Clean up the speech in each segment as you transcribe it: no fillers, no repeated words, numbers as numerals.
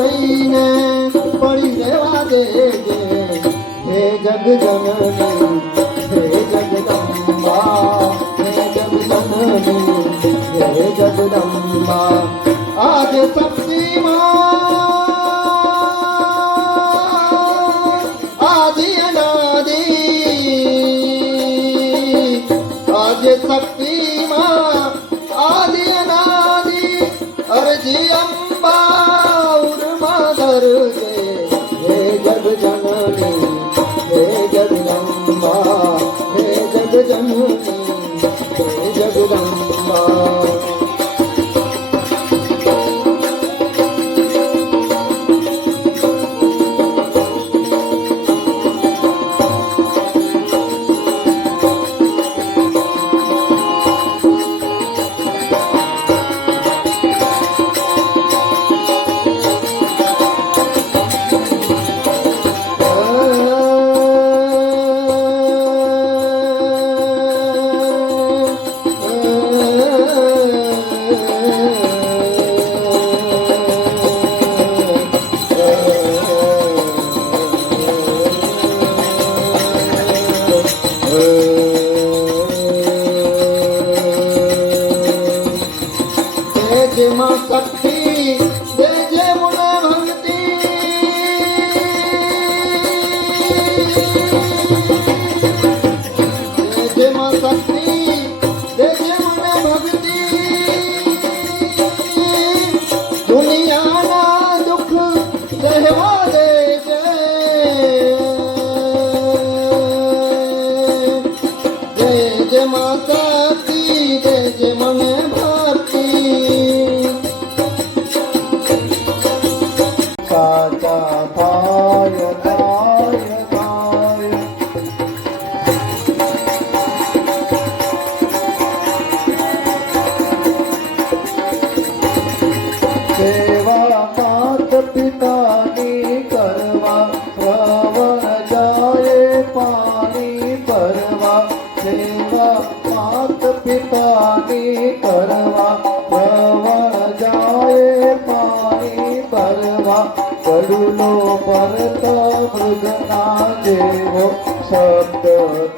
થઈને પડી રહેવા દેજે હે જગ જનની હે જગદંબા હે જગ જનની હે જગદંબા આજે શક્તિમાં આદિ અનાદિ આજે શક્તિમાં આદિ અનાદિ અરજી અંબા ઉર્મા ધરજે હે જગ જનની હે જગદંબા હે જગ જનની હે જગદંબા જેમાં શક્તિ દેજે મને ભક્તિ જેમાં શક્તિ દેજે મને ભક્તિ દુનિયાના દુઃખ સહેવા દેજે જેમાં શક્તિ દેજે મને ભક્તિ સાચા થાય થાય થાય સેવા માત પિતાની કરવા શ્રવણ જાય પાણી ભરવા સેવા માત પિતાની કરવા શ્રવણ જાય પાણી ભરવા કરુલો પરત મૃગના જેવો શબ્દ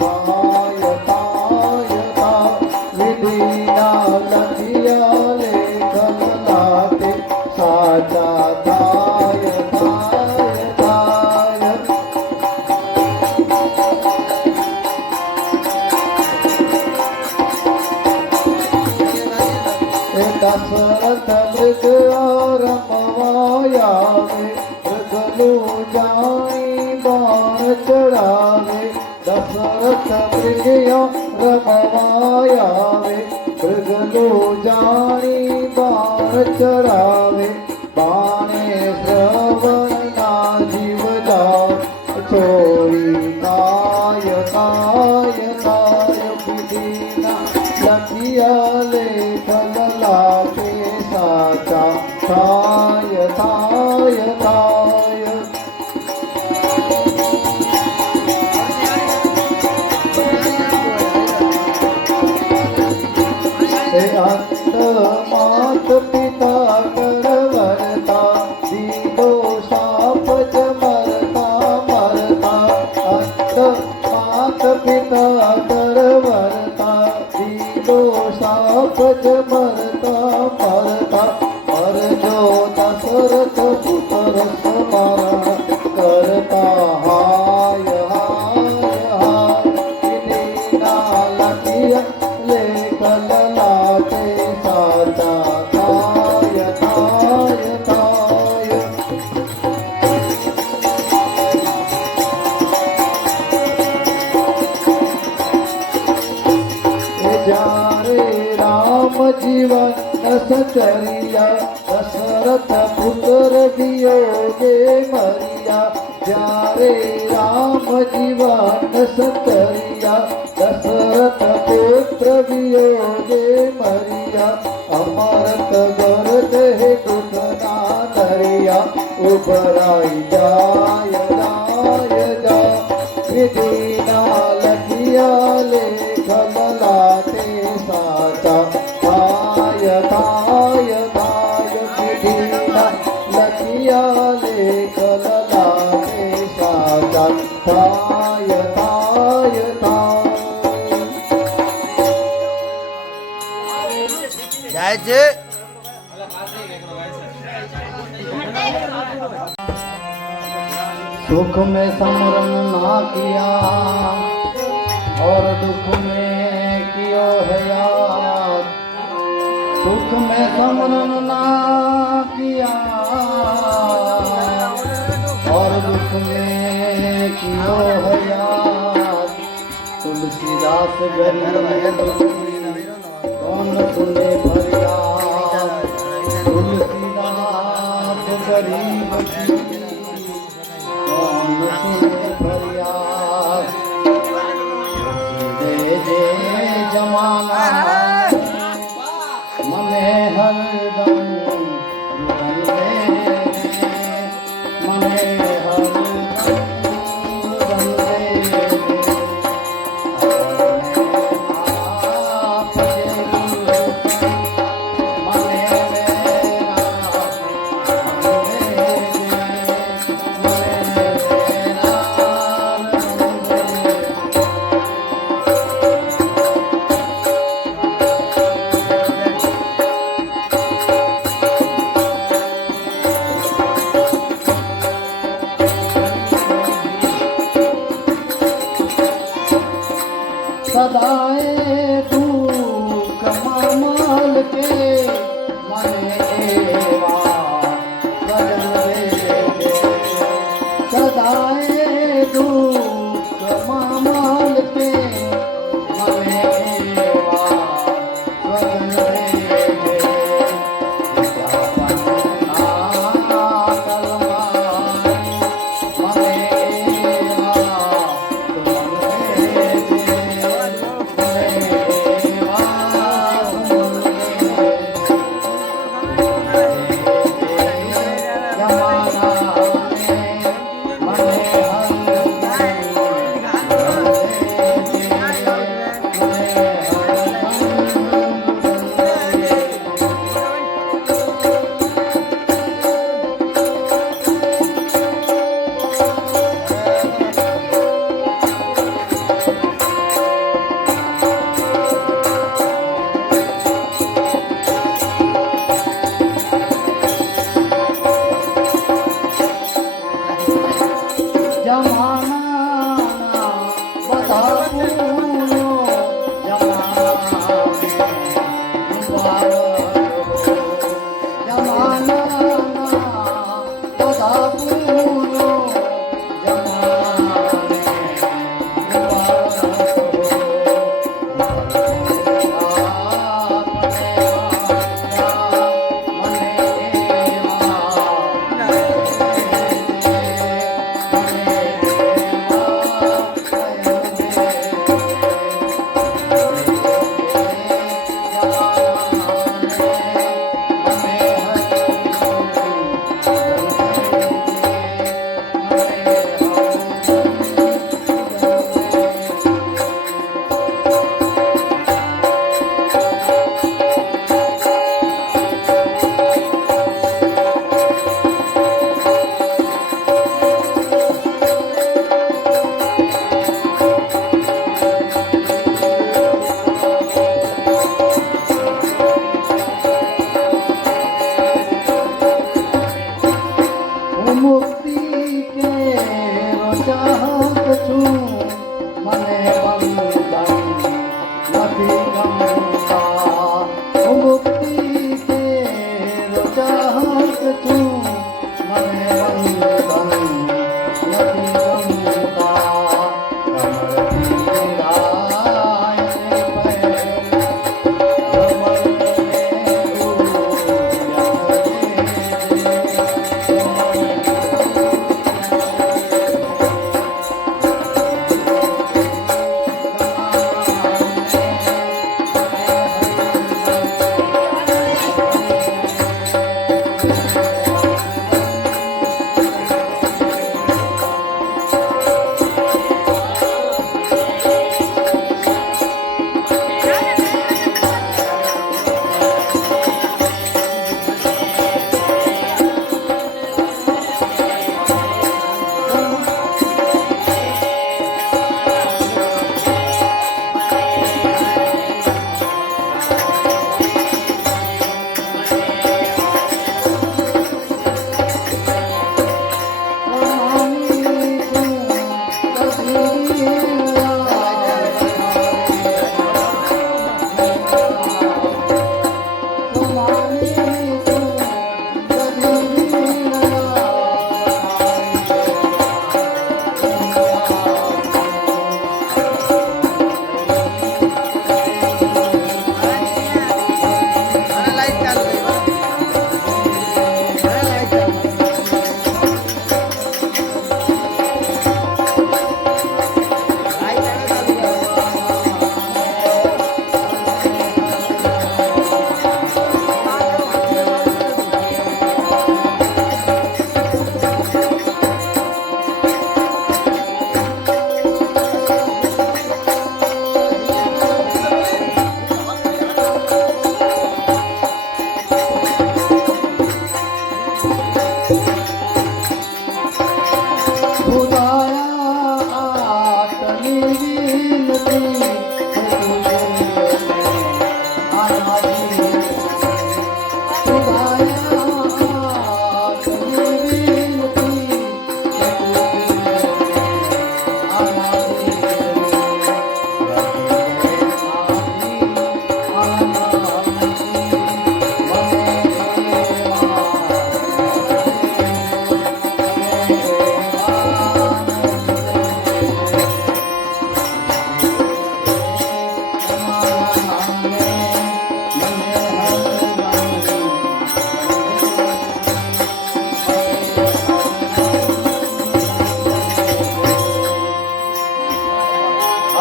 થાય થાય થાય વિધિના લખિયા લેખન લાગે સાચા થાય થાય થાય દશરથ મૃગ રમવાયાવે મૃગલું જાણી બાણ ચડાવે દશરથ મૃગયો રમવાયાવે મૃગલું જાણી બાણ ચડાવે બાણે શ્રવણના જીવ જાવ છોડી કાય કાય કાય વિધિના લખિયા લેખન લાગે સાચા થાય થાય થાય હે અંત માત પિતા કરવરતા દીદો સાપ જ મરતા મરતા અંત માત પિતા કરવરતા દીદો સાપ જ મરતા મરતા મરજો દશરથ પુત્ર સ્મરણ કરતા હાય હાય હાય વિધિના લખિયા લેખન લાગે સાચા થાય થાય થાય જ્યારે રામ જીવન સચરિયા દશરથ પુત્ર વિયોગે મરિયા જ્યારે રામ જીવન સચરિયા દશરથ પુત્ર વિયોગે મરિયા અમરત ગરદ હે દુઃખના દરિયા ઉભરાઈ જાય જાય જા વિધિના લખિયા લેખન લાગે સાચા થાય થાય થાય વિધિના લખિયા જાય છે सुख में समरन ना किया और दुख में कियो है याद सुख में समरन ना किया और दुख में कियो है याद तुलसीदास गरीब कौन सुने फरियाद तुलसीदास गरीब की कौन सुने फरियाद दे जे जमाना मने हरदम रुदन दे मने हरदम रुदन दे आप जे मने सदाए तू कमाल के मनेवा भजन दे सदाए तू कमाल के मनेवा भजन दे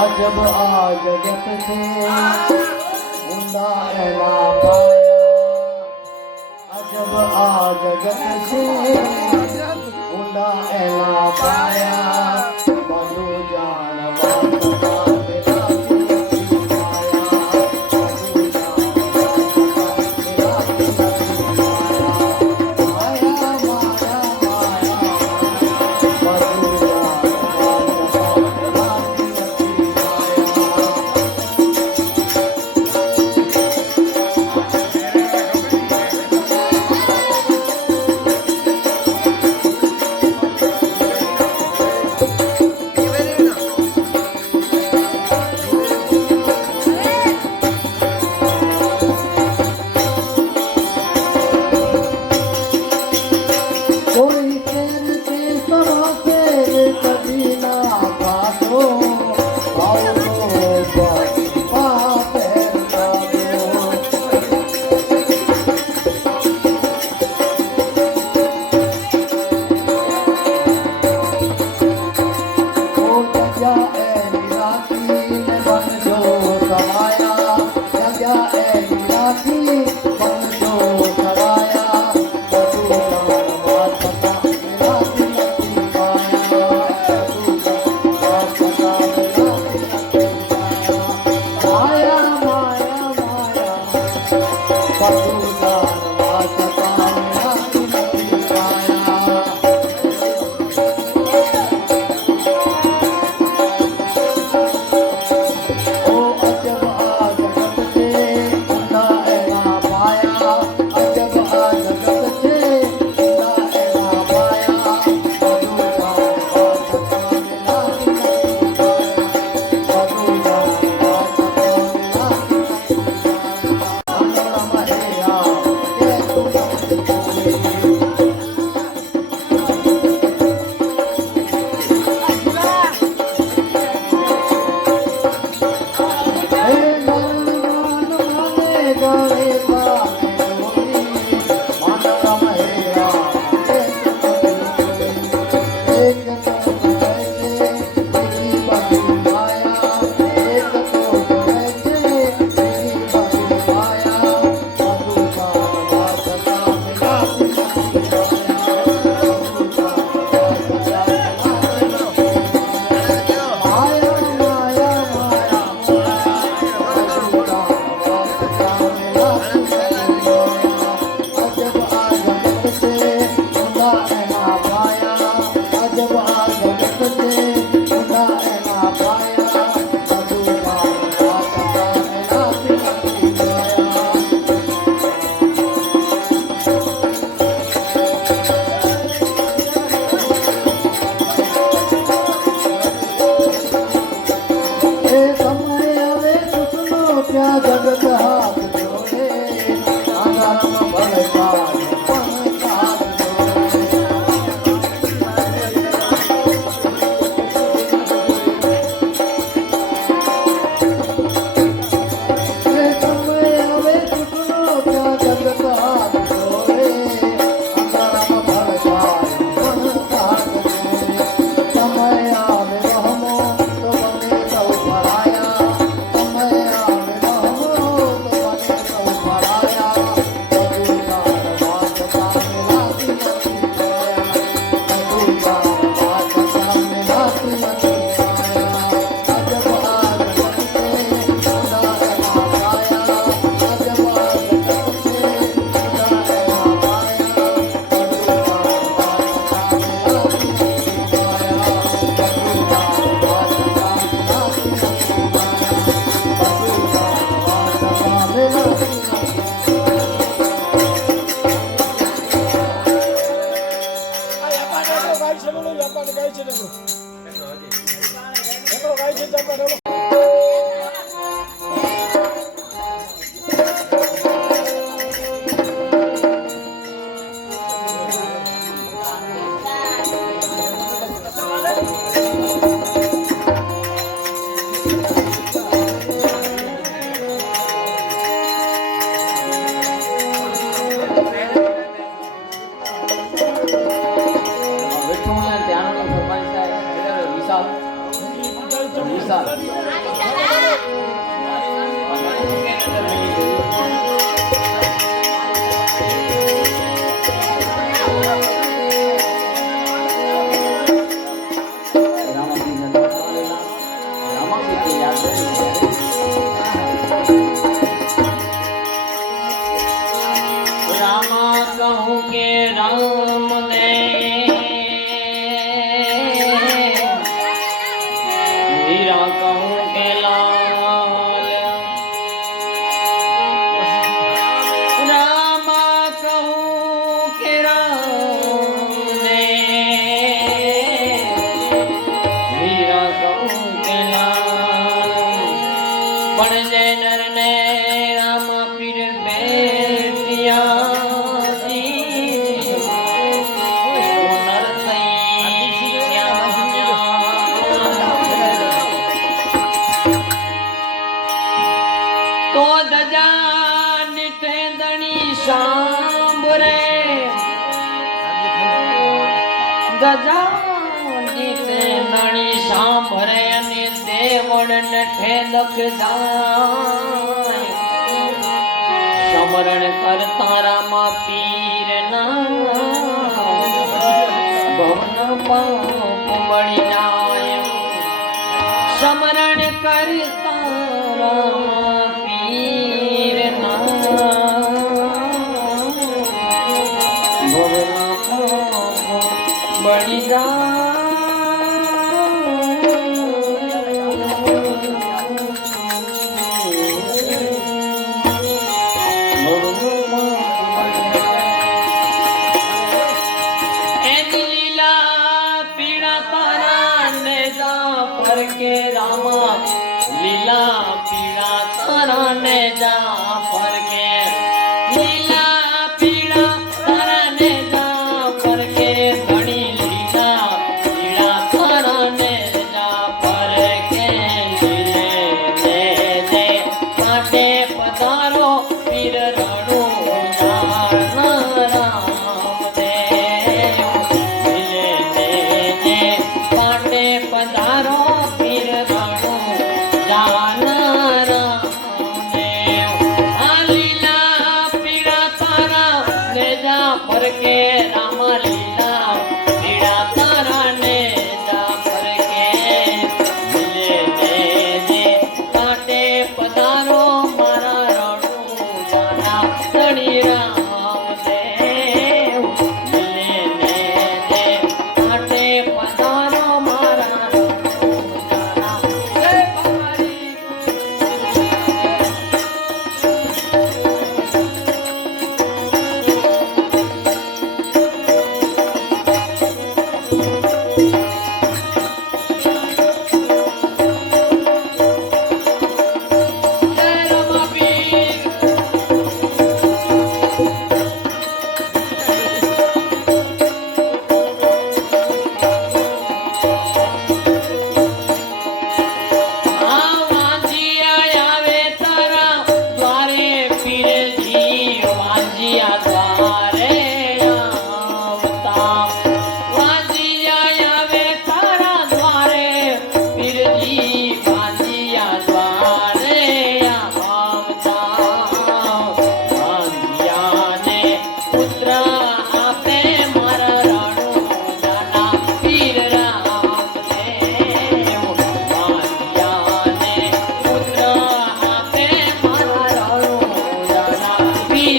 અજબ આ જગત છે ઊંડા એના પાયા અજબ આ જગત છે ઊંડા એના પાયા બધું જાણવા કોઈ શેર કે સવા શેર કદી ના પાતો ભાવનો પાપેર પાવ્યો ઓ જગ્યા એની રાખીને બનજો સમાયા જગ્યા એની રાખી બનજો સમાયા સાંભળે અને દેવણ ને ઠેલક જાય સમરણ કરતા રામા પીર ના ભવન પાપ મળી જાય સમરણ કરતા રામા પીર ના ભવન પાપ મળી જાય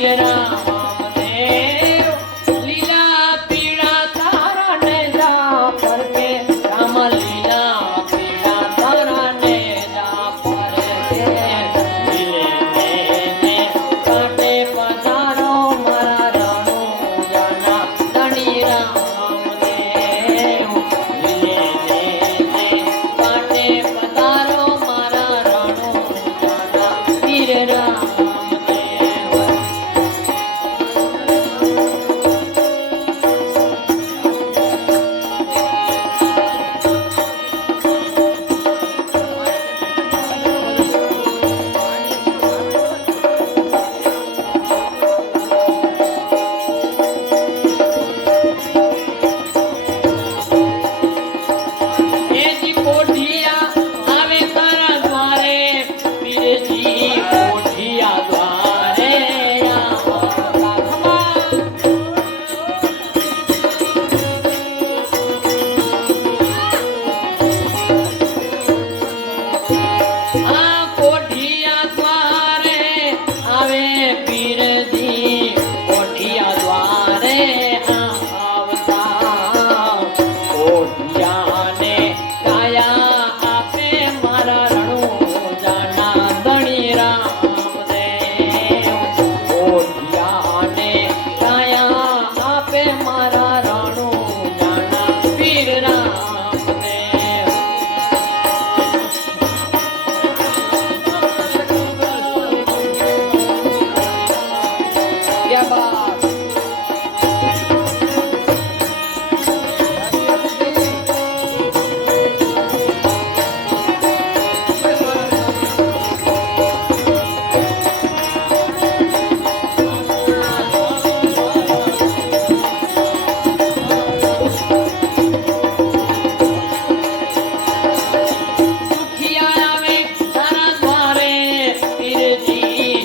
Ram પીરજી ઓઢિયા દ્વારે આવતા ઓઢિયાને કાયા આપે મારા રણુજાના ધણી રામદેવ ઓઢિયાને કાયા આપે મારા રણુજાના પીર રામદેવ क्या बात दुखिया आवे तारा द्वारे पीरजी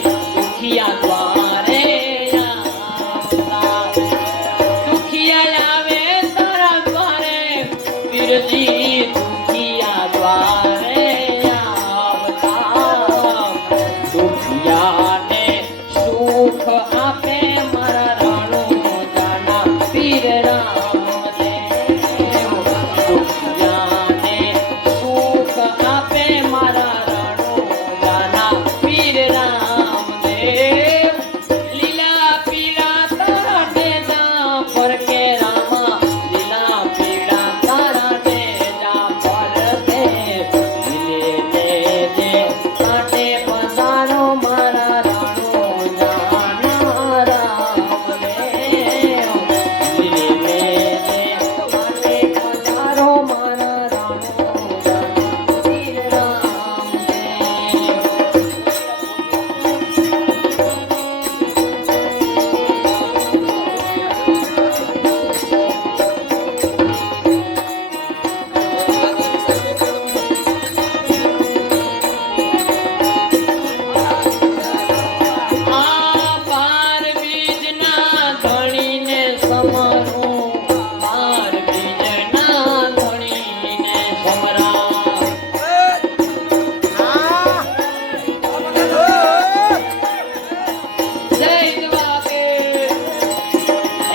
दुखिया द्वारे आवता दुखिया आवे तारा द्वारे पीरजी दुखिया द्वारे आवता દુખિયાને સુખ આપે મારા રણુજાના પીર રામદેવ દુખિયાને સુખ આપે મારા રણુજાના પીર રામદેવ લીલા પીળા તારા નેજા પર કે રામા લીલા પીળા તારા નેજા પર કે લીલે જે કાંઠે પધારો મારા રણુજાના રામદેવ લીલે જે કાંઠે પધારો મારા રણુજાના પીર રામદેવ આ બાર બીજના ધણીને સમરું બાર બીજના ધણીને સમરા જય દ્વાકે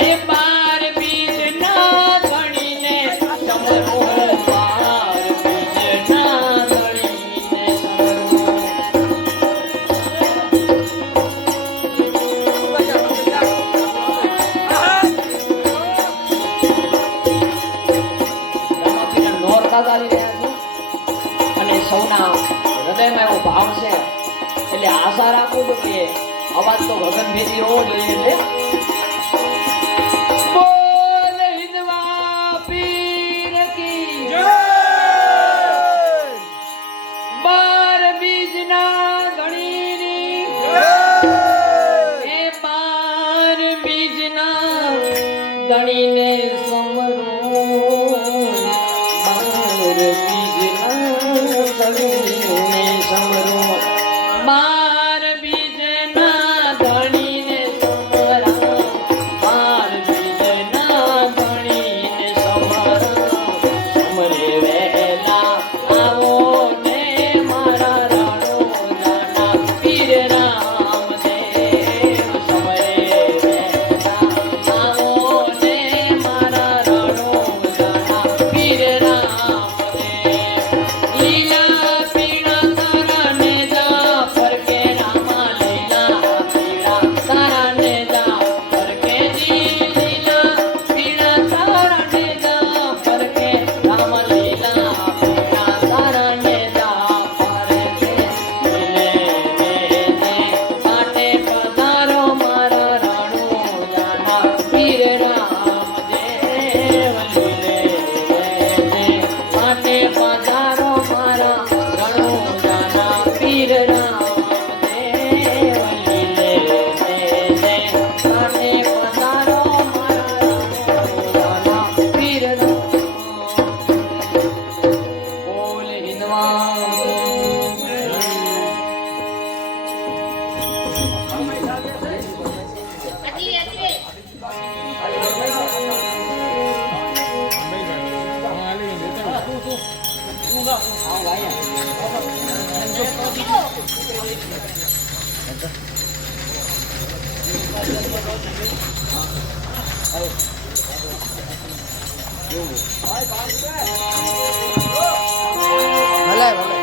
એ બાર બીજના ધણીને સમરું બાર બીજના ધણીને સમરું રમાપીરના નોરતા ચાલી રહ્યા છે અને સૌના હૃદયમાં એવો ભાવ છે એટલે આશા રાખું છું કે અવાજ તો ગગનભેદી હોવો જોઈએ એટલે બોલ હિન્દવા પીર કી જય બાર બીજના ધણીની એ બાર બીજના ધણીને સમરું બાર બીજના ધણીને સમરું બાર બીજના ધણીને સમરા બાર બીજના ધણીને સમરા સમરે વહેલા આવો ને મારા રણુજાના પીર રામદેવ સમરે વહેલા આવો ને ભલે ભલે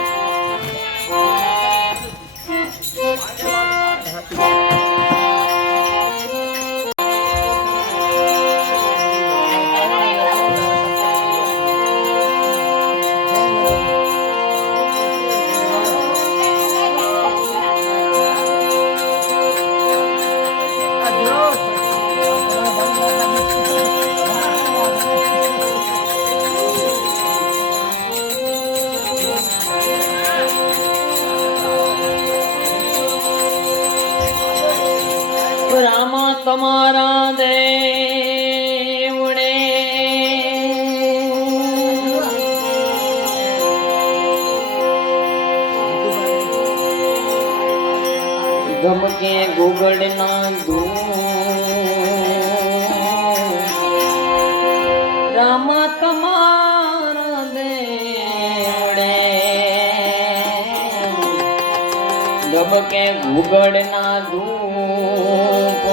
રામા તમારા દેવડે ધમકે ગુગળના રામા તમારા દેવડે ધમકે ગુગળના ધૂપ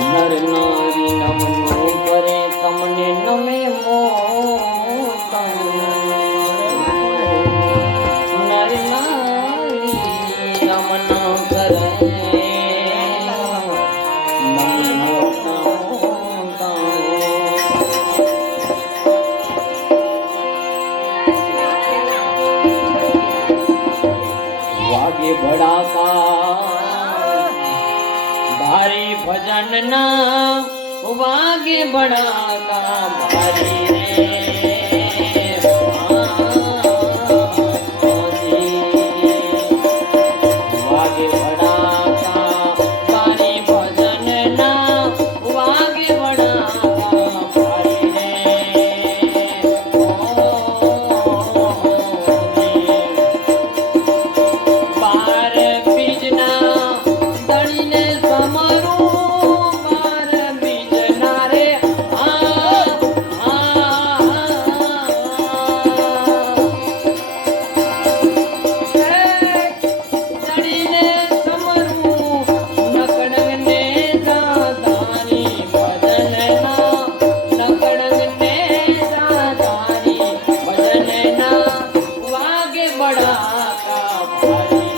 નર નારી નમનો કરે તમને નમે મોતા નર નારી નમનો કરે નમનો મોતા વાગે ભડાકા ભારી ભજન ના વાગે ભડાકા ભારી રે વાગે ભડાકા ભારી ભજન ના વાગે ભડાકા ભારી રે બાર બીજના દળીને સમરું બાર બીજના રે દળીને સમરું નકડગને દાદાની ભજનના નકડગને દાદાની ભજનના વાગે બડાકા ભારી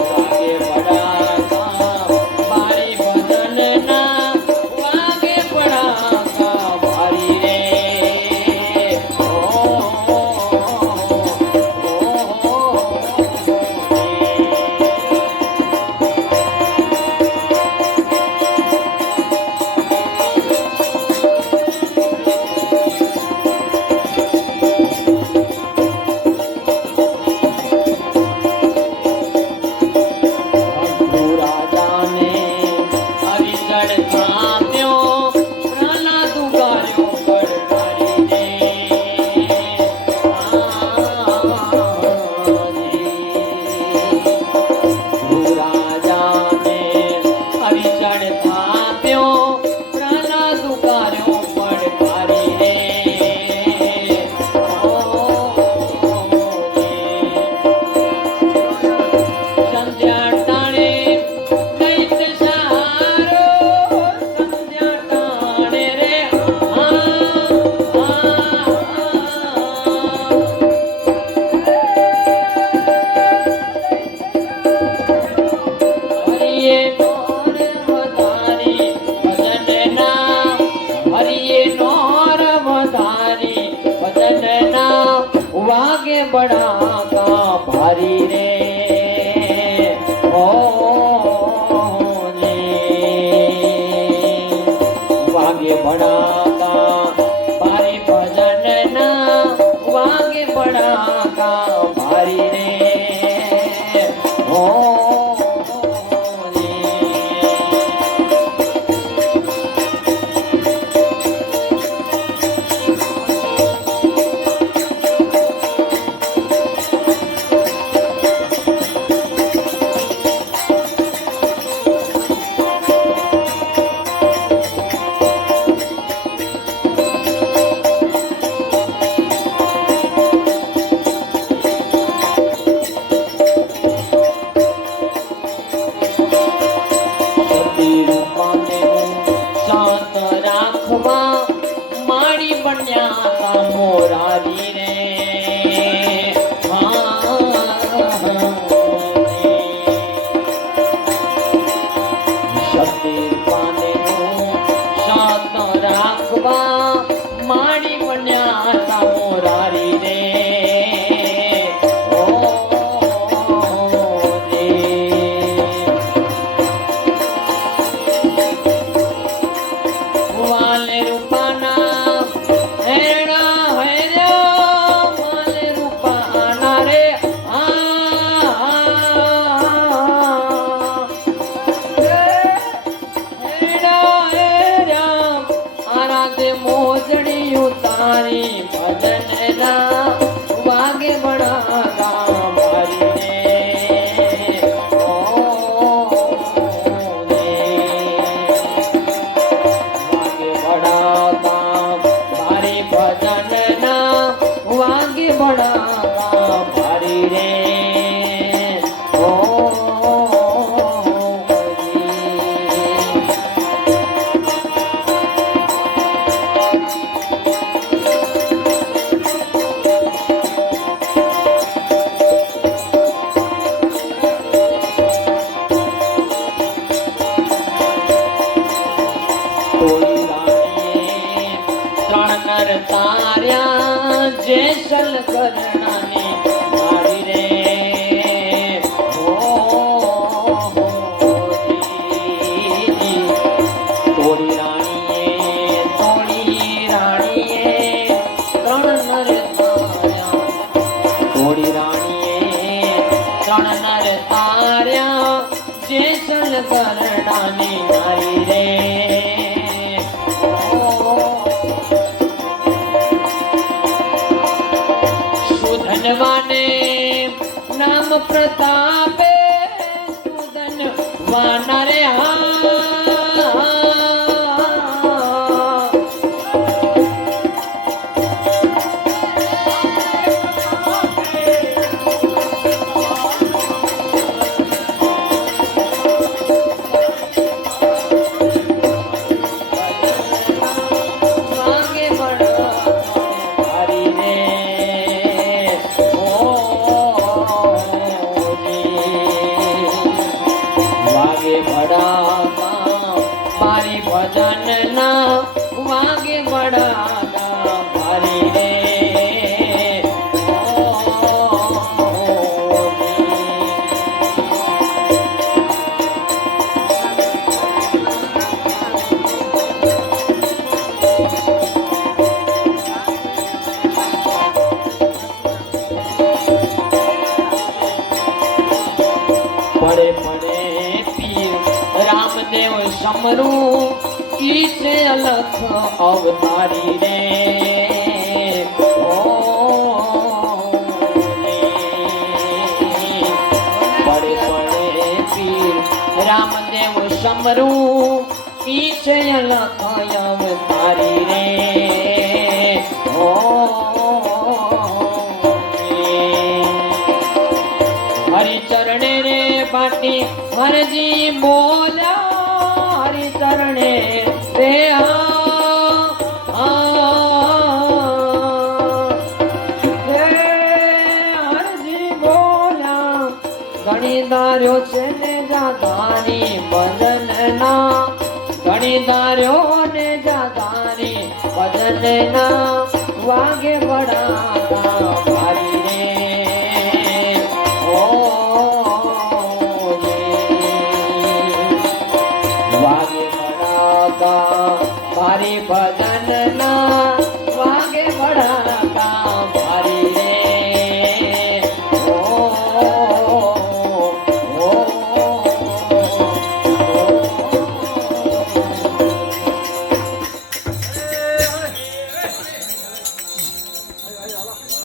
વાગે બડાકા ભારી ભજનના વાગે બડાકા ભારી રે રાજાને હરિચડ થાપ્યો પ્રહલાદ ઉગાર્યો ગડકારી રે રાજાને હરિચડ થાપ્યો પ્રહલાદ ઉગાર્યો પડકારી રે સંધ્યા ટાણે દૈત્ય સારો સંધ્યા ટાણે રે હરિયે નોર વધારી ભજનના હરિયે નોર વધારી ભજનના વાગે બડાકા ભારી રે વાગે બડાકા ભારી ભજનના વાગે બડાકા ભારી રે બડા ગામ મારી રે ઓ રે વાગે બડા ગામ મારી ભજન ના વાગે બડા ગામ મારી રે ઓ તાર્યા જેસલ કરણાની મારી રે તોડી રાણીએ ત્રણ નર તાર્યા તોડી રાણીએ ત્રણ નર તાર્યા જેસલ કરણાની મારી રે ધનવાને નામ પ્રતાપે સુદન વાના રે મારી ભજન ના વાગે બડા મારી રે પડે પડે પીર રામદેવ સમરું ઈસે અલખ અવતારી રે પડે પડે પીર રામદેવ સમરું ઈસે અલખ અવતારી રે હરિ ચરણે રે પાટી હરજી બોલ્યા હરિ ચરણે રે હરજી બોલ્યા ઘણી દાર્યો છે ને જાગાની ભજન ના ઘણી દાર્યો ને જાગાની ભજન ના વાગે બડા મારી રે વાગે બડા મારી ભજન ના